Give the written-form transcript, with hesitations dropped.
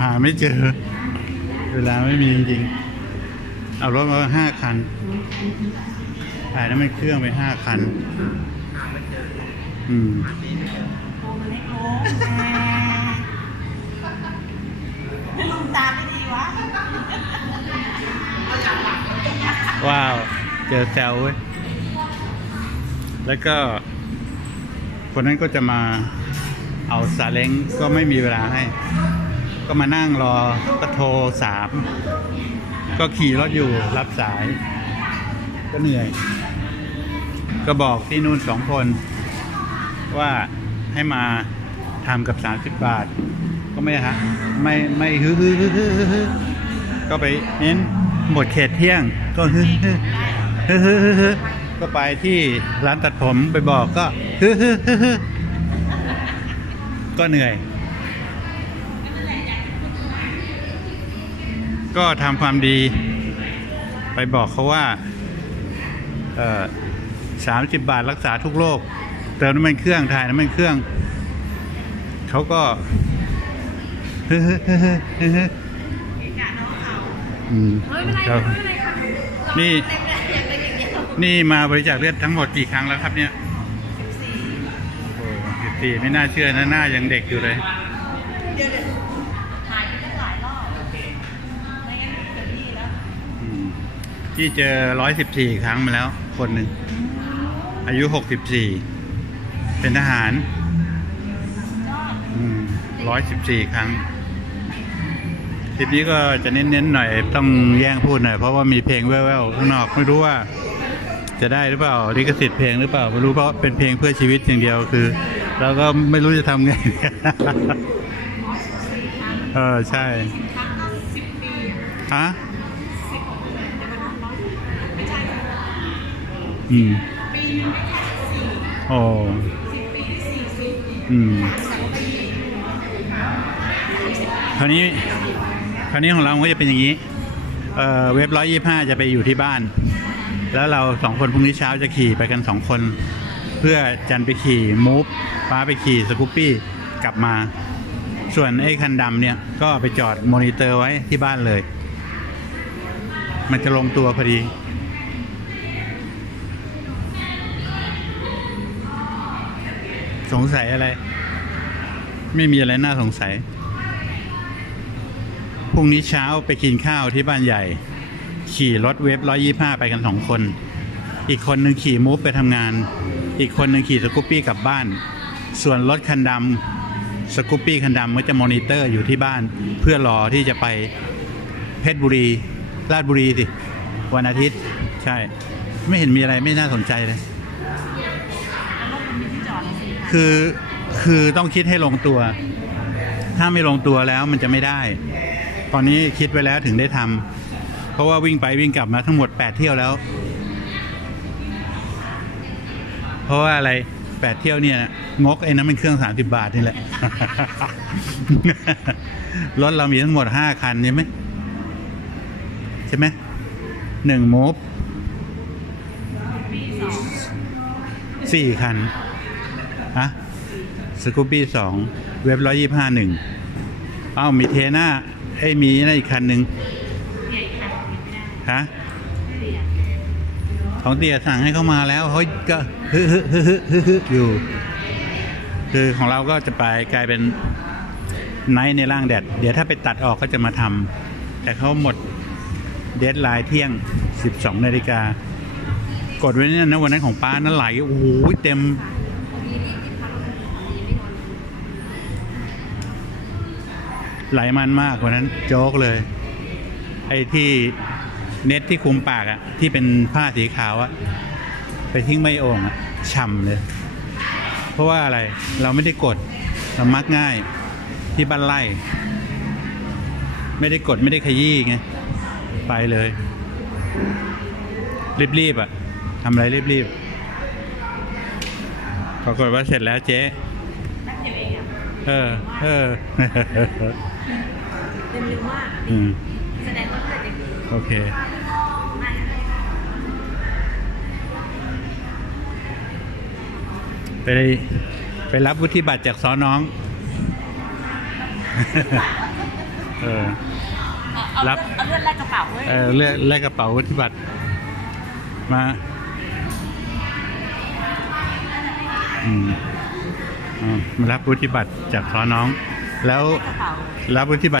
หาไม่เจอเวลาไม่มีจริงๆเอารถมา5 คันถ่ายน้ำมันเครื่องไป5 คันลุงตาไม่ดีวะว้าวเจอแซวเว้ยแล้วก็คนนั้นก็จะมาเอาซาเล้งก็ไม่มีเวลาให้ก็มานั่งรอก็โทร3ก็ขี่รถอยู่รับสายก็เหนื่อยก็บอกที่นู่น2 คนว่าให้มาทำกับ30 บาทก็ไม่ฮะไม่ฮึก็ไปเน้นหมดเขตเที่ยงก็ฮึก็ไปที่ร้านตัดผมไปบอกก็ก็เหนื่อยก็ทำความดีไปบอกเขาว่า30 บาทรักษาทุกโรคเติมน้ำมันเครื่องถ่ายน้ำมันเครื่องเขาก็นี่มาบริจาคเลือดทั้งหมดกี่ครั้งแล้วครับเนี่ย14ไม่น่าเชื่อนะหน้ายังเด็กอยู่เลยถ่ายไปตั้งหลายรอบไม่งั้นเกิดนี่แล้วที่เจอ114 ครั้งมาแล้วคนหนึ่งอายุ64เป็นทหาร114 ครั้งคลิปนี้ก็จะเน้นๆหน่อยต้องแย่งพูดหน่อยเพราะว่ามีเพลงแว่วๆข้างนอกไม่รู้ว่าจะได้หรือเปล่าลิขสิทธิ์เพลงหรือเปล่าไม่รู้เพราะเป็นเพลงเพื่อชีวิตอย่างเดียวคือเราก็ไม่รู้จะทำไงใช่ฮะโอ้คราวนี้ของเราก็จะเป็นอย่างนี้เว็บ125จะไปอยู่ที่บ้านแล้วเรา2 คนพรุ่งนี้เช้าจะขี่ไปกัน2 คนเพื่อจันไปขี่มูฟป้าไปขี่สกูปปี้กลับมาส่วนไอ้คันดำเนี่ยก็ไปจอดมอนิเตอร์ไว้ที่บ้านเลยมันจะลงตัวพอดีสงสัยอะไรไม่มีอะไรน่าสงสัยพรุ่งนี้เช้าไปกินข้าวที่บ้านใหญ่ขี่รถเวฟ125ไปกัน2 คนอีกคนหนึ่งขี่มูฟไปทำงานอีกคนหนึ่งขี่สกูปปี้กลับบ้านส่วนรถคันดำสกูปปี้คันดำก็จะมอนิเตอร์อยู่ที่บ้านเพื่อรอที่จะไปเพชรบุรีราชบุรีสิวันอาทิตย์ใช่ไม่เห็นมีอะไรไม่น่าสนใจเลยคือต้องคิดให้ลงตัวถ้าไม่ลงตัวแล้วมันจะไม่ได้ตอนนี้คิดไว้แล้วถึงได้ทำเพราะว่าวิ่งไปวิ่งกลับมาทั้งหมด8 เที่ยวแล้วเพราะว่าอะไร8 เที่ยวเนี่ยงกไอ้น้ำมันเครื่อง30 บาทนี่แหละ รถเรามีทั้งหมด5 คันใช่ไหม1 มูฟ4 คันสกูปปี้2เว็บ125 1มีเทน่ามีนั่นอีกคันหนึ่งของเตี๋ยสั่งให้เข้ามาแล้วเขาก็อยู่คือของเราก็จะไปกลายเป็นไนท์ในร่างแดดเดี๋ยวถ้าไปตัดออกก็จะมาทำแต่เขาหมดเดดไลน์เที่ยง 12 นาฬิกากดไว้เนี่ยนะวันนั้นของป้านั้นไหลโอ้โหเต็มไหลมันมากวันนั้นโจ๊กเลยไอ้ที่เน็ตที่คุมปากที่เป็นผ้าสีขาวไปทิ้งไม่โอ่งฉ่ำเลยเพราะว่าอะไรเราไม่ได้กดเรามักง่ายที่บ้านไร่ไม่ได้กดไม่ได้ขยี้ไงไปเลยรีบทำอะไรรีบปรากฏว่าเสร็จแล้วเจ๊ เร็วมาก อืม แสดงว่าเลือดยังดี โอเค มาก ไปไปรับวุฒิบัตรจากสอน้อง เออ รับ เอาเลือดแลกกระเป๋าเว้ย เลือกแลกกระเป๋าวุฒิบัตรมามารับวุฒิบัตรจากสอน้อง แล้ว กระเป๋า รับวุฒิบัตร